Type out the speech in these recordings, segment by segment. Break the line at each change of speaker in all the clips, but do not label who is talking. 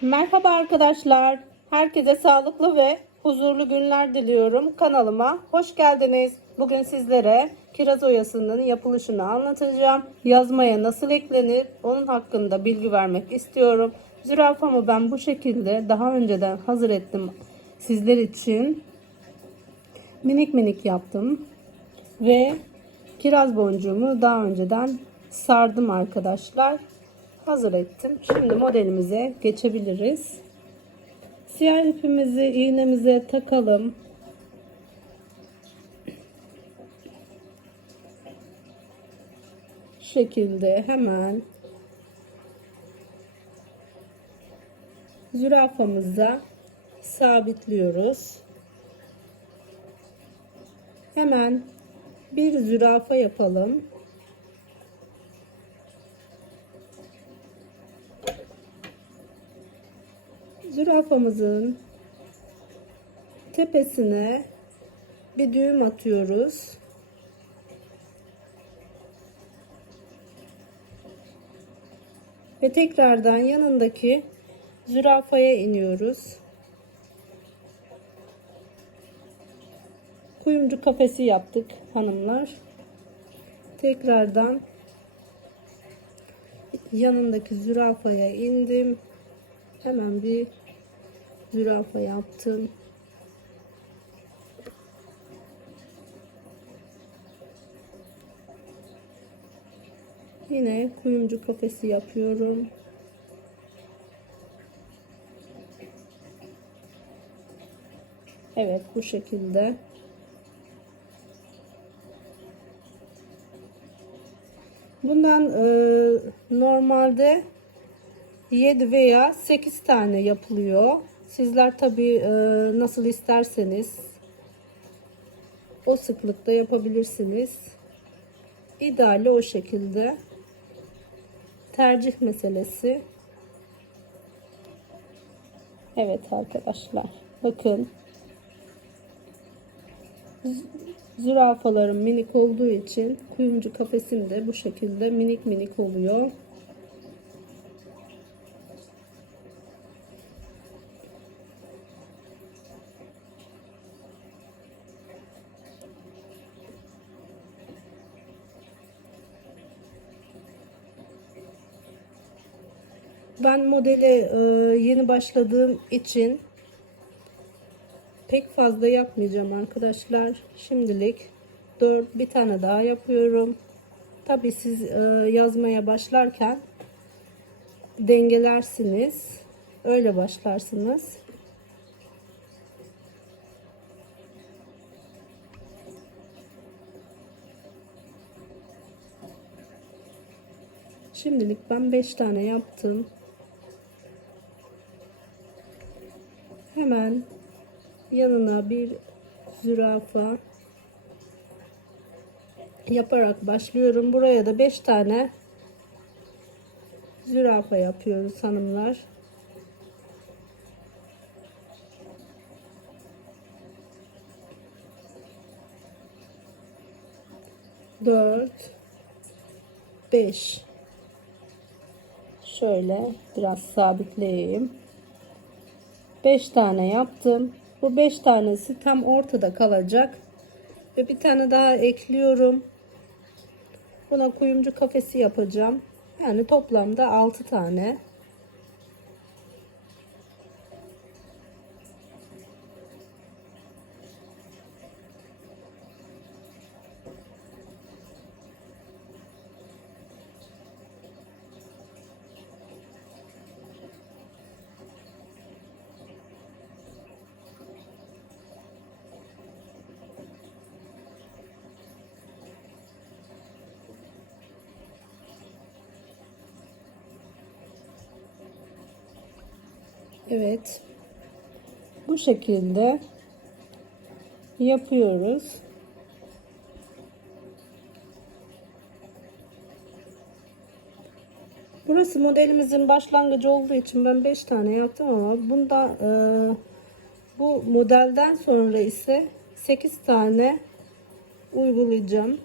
Merhaba arkadaşlar. Herkese sağlıklı ve huzurlu günler diliyorum. Kanalıma hoş geldiniz. Bugün sizlere kiraz oyasının yapılışını anlatacağım. Yazmaya nasıl eklenir onun hakkında bilgi vermek istiyorum. Zürafamı ben bu şekilde daha önceden hazır ettim sizler için. Minik minik yaptım. Ve kiraz boncuğumu daha önceden sardım arkadaşlar. Hazır ettim. Şimdi modelimize geçebiliriz. Siyah ipimizi iğnemize takalım. Şu şekilde hemen zürafamıza sabitliyoruz. Hemen bir zürafa yapalım. Zürafamızın tepesine bir düğüm atıyoruz. Ve tekrardan yanındaki zürafaya iniyoruz. Kuyumcu kafesi yaptık hanımlar. Tekrardan yanındaki zürafaya indim. Hemen bir zürafa yaptım. Yine kuyumcu kafesi yapıyorum. Evet bu şekilde. Bundan e, normalde 7 veya 8 tane yapılıyor. Sizler tabi nasıl isterseniz o sıklıkta yapabilirsiniz. İdeali o şekilde. Tercih meselesi. Evet arkadaşlar. Bakın. Zürafalarım minik olduğu için kuyumcu kafesim de bu şekilde minik minik oluyor. Ben modele e, yeni başladığım için pek fazla yapmayacağım arkadaşlar. Şimdilik 4 bir tane daha yapıyorum. Tabi siz e, yazmaya başlarken dengelersiniz. Öyle başlarsınız. Şimdilik ben 5 tane yaptım. Hemen yanına bir zürafa yaparak başlıyorum. Buraya da 5 tane zürafa yapıyoruz hanımlar. Dört, beş. Şöyle biraz sabitleyeyim. 5 tane yaptım. Bu 5 tanesi tam ortada kalacak. Ve bir tane daha ekliyorum. Buna kuyumcu kafesi yapacağım. Yani toplamda 6 tane. Evet. Bu şekilde yapıyoruz. Burası modelimizin başlangıcı olduğu için ben 5 tane yaptım ama bunda e, bu modelden sonra ise 8 tane uygulayacağım.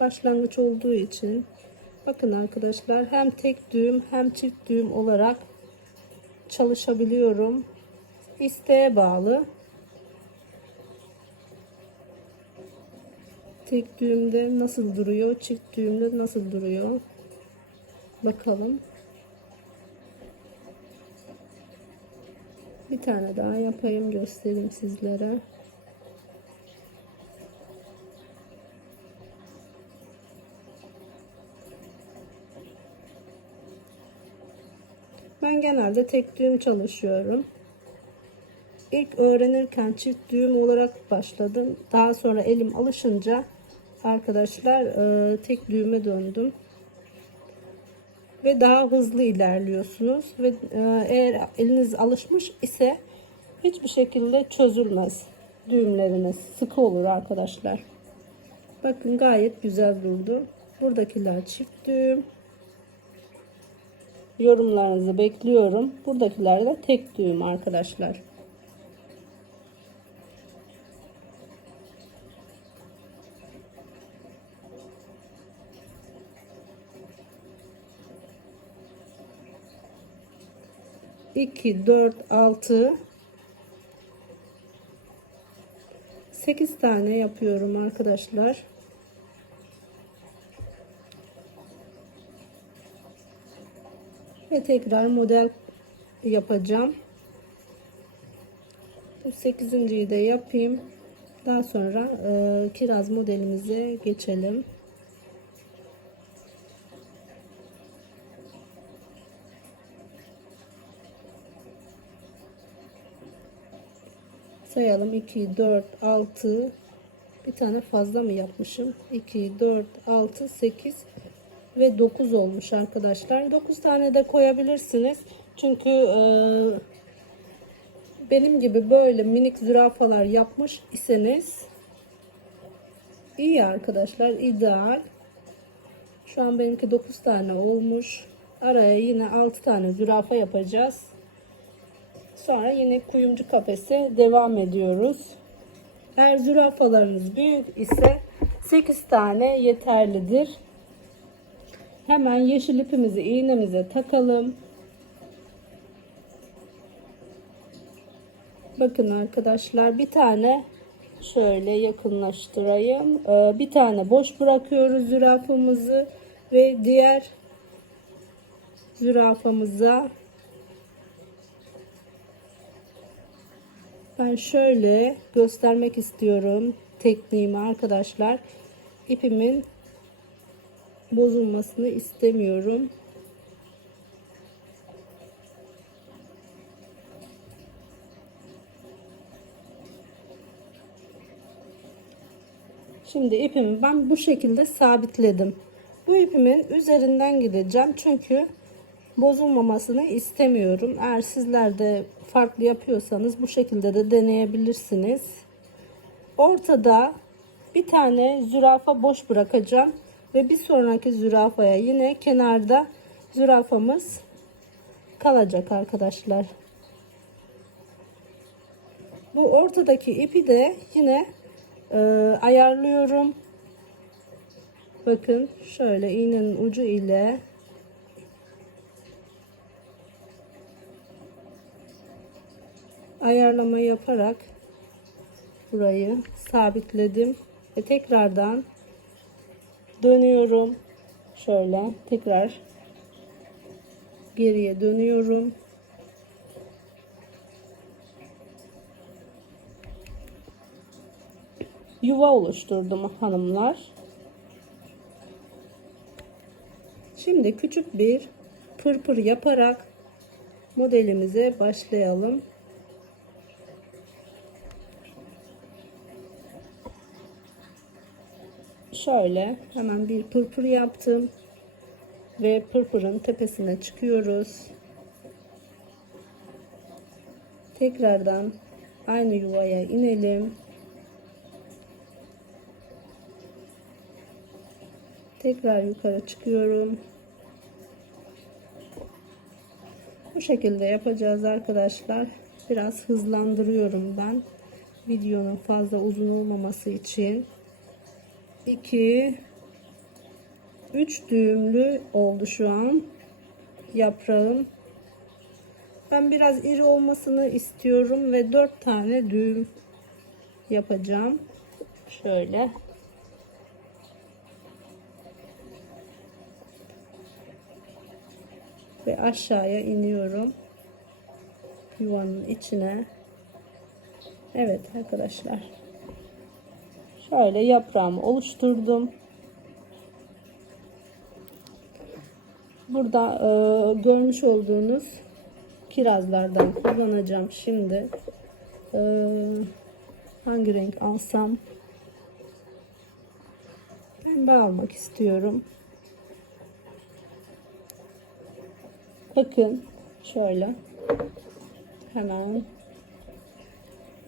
Başlangıç olduğu için Bakın arkadaşlar hem tek düğüm hem çift düğüm olarak çalışabiliyorum. İsteğe bağlı. Tek düğümde nasıl duruyor, çift düğümde nasıl duruyor? Bakalım. Bir tane daha yapayım göstereyim sizlere. Ben genelde tek düğüm çalışıyorum. İlk öğrenirken çift düğüm olarak başladım. Daha sonra elim alışınca arkadaşlar e, tek düğüme döndüm. Ve daha hızlı ilerliyorsunuz. Ve e, eğer eliniz alışmış ise hiçbir şekilde çözülmez düğümleriniz. Sıkı olur arkadaşlar. Bakın gayet güzel durdu. Buradakiler çift düğüm. Yorumlarınızı bekliyorum. Buradakiler de tek düğüm arkadaşlar. İki, dört, altı, sekiz tane yapıyorum arkadaşlar. Ve tekrar model yapacağım. 8.yi de yapayım. Daha sonra e, kiraz modelimize geçelim. Sayalım 2, 4, 6 bir tane fazla mı yapmışım? 2, 4, 6, 8 ve 9 olmuş arkadaşlar. 9 tane de koyabilirsiniz. Çünkü e, benim gibi böyle minik zürafalar yapmış iseniz iyi arkadaşlar. ideal. Şu an benimki 9 tane olmuş. Araya yine 6 tane zürafa yapacağız. Sonra yine kuyumcu kafese devam ediyoruz. Eğer zürafalarınız büyük ise 8 tane yeterlidir. Hemen yeşil ipimizi iğnemize takalım. Bakın arkadaşlar bir tane şöyle yakınlaştırayım. Ee, bir tane boş bırakıyoruz zürafamızı ve diğer zürafamıza ben şöyle göstermek istiyorum tekniğimi arkadaşlar. İpimin bozulmasını istemiyorum. Şimdi ipimi ben bu şekilde sabitledim. Bu ipimin üzerinden gideceğim çünkü bozulmamasını istemiyorum. Eğer sizler de farklı yapıyorsanız bu şekilde de deneyebilirsiniz. Ortada bir tane zürafa boş bırakacağım ve bir sonraki zürafaya yine kenarda zürafamız kalacak arkadaşlar. Bu ortadaki ipi de yine e, ayarlıyorum. Bakın şöyle iğnenin ucu ile ayarlama yaparak burayı sabitledim ve tekrardan dönüyorum. Şöyle tekrar geriye dönüyorum. Yuva oluşturdum hanımlar. Şimdi küçük bir pırpır yaparak modelimize başlayalım şöyle hemen bir pırpır yaptım ve pırpırın tepesine çıkıyoruz. Tekrardan aynı yuvaya inelim. Tekrar yukarı çıkıyorum. Bu şekilde yapacağız arkadaşlar. Biraz hızlandırıyorum ben videonun fazla uzun olmaması için 2 3 düğümlü oldu şu an yaprağım. Ben biraz iri olmasını istiyorum ve 4 tane düğüm yapacağım. Şöyle. Ve aşağıya iniyorum. Yuvanın içine. Evet arkadaşlar. Şöyle yaprağımı oluşturdum. Burada e, görmüş olduğunuz kirazlardan kullanacağım şimdi. E, hangi renk alsam? Pembe almak istiyorum. Bakın şöyle hemen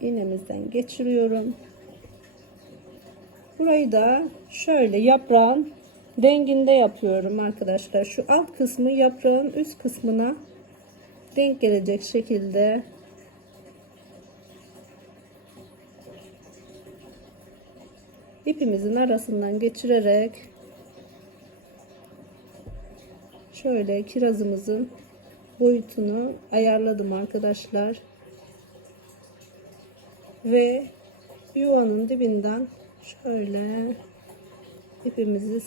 iğnemizden geçiriyorum. Burayı da şöyle yaprağın renginde yapıyorum arkadaşlar. Şu alt kısmı yaprağın üst kısmına denk gelecek şekilde ipimizin arasından geçirerek şöyle kirazımızın boyutunu ayarladım arkadaşlar. Ve yuvanın dibinden şöyle ipimizi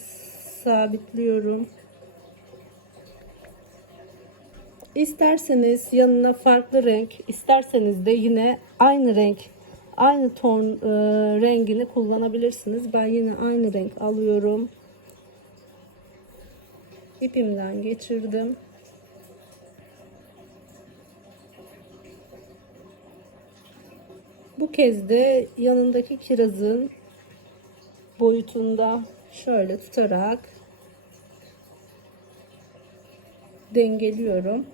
sabitliyorum. İsterseniz yanına farklı renk, isterseniz de yine aynı renk, aynı ton e, rengini kullanabilirsiniz. Ben yine aynı renk alıyorum. İpimden geçirdim. Bu kez de yanındaki kirazın boyutunda şöyle tutarak dengeliyorum.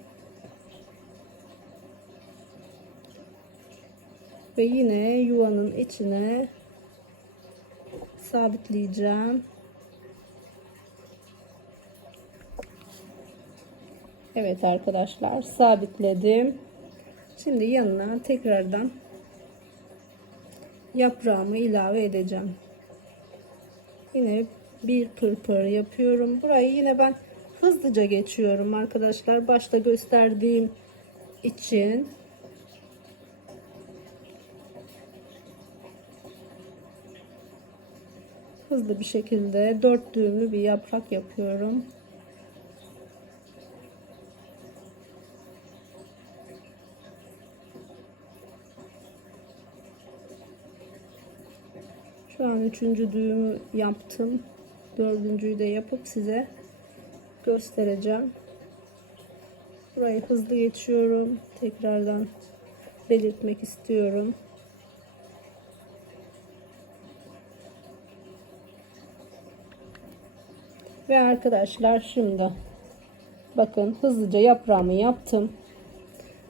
Ve yine yuvanın içine sabitleyeceğim. Evet arkadaşlar sabitledim. Şimdi yanına tekrardan yaprağımı ilave edeceğim. Yine bir pırpır yapıyorum. Burayı yine ben hızlıca geçiyorum arkadaşlar. Başta gösterdiğim için hızlı bir şekilde dört düğümlü bir yaprak yapıyorum. Şu an üçüncü düğümü yaptım. Dördüncüyü de yapıp size göstereceğim. Burayı hızlı geçiyorum. Tekrardan belirtmek istiyorum. Ve arkadaşlar şimdi bakın hızlıca yaprağımı yaptım.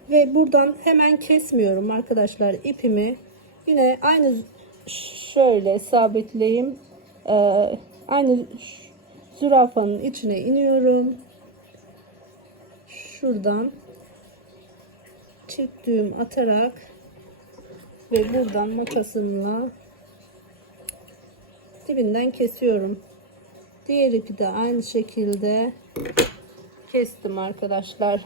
Ve buradan hemen kesmiyorum arkadaşlar ipimi. Yine aynı şöyle sabitleyeyim. Ee, aynı zürafanın içine iniyorum. Şuradan çift düğüm atarak ve buradan makasımla dibinden kesiyorum. Diğer ipi de aynı şekilde kestim arkadaşlar.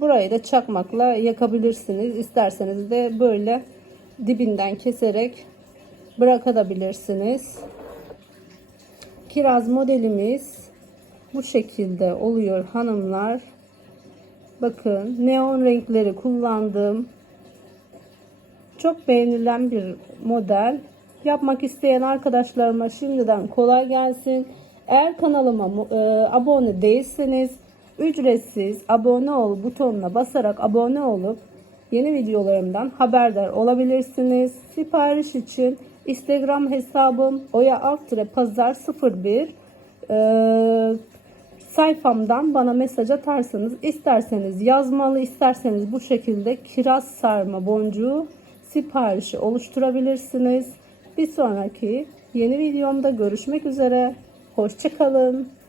Burayı da çakmakla yakabilirsiniz. İsterseniz de böyle dibinden keserek bırakabilirsiniz. Kiraz modelimiz bu şekilde oluyor hanımlar. Bakın neon renkleri kullandım. Çok beğenilen bir model. Yapmak isteyen arkadaşlarıma şimdiden kolay gelsin. Eğer kanalıma e, abone değilseniz ücretsiz abone ol butonuna basarak abone olup yeni videolarımdan haberdar olabilirsiniz. Sipariş için Instagram hesabım oya alt pazar 01 ee, sayfamdan bana mesaj atarsanız isterseniz yazmalı isterseniz bu şekilde kiraz sarma boncuğu siparişi oluşturabilirsiniz. Bir sonraki yeni videomda görüşmek üzere. Hoşçakalın.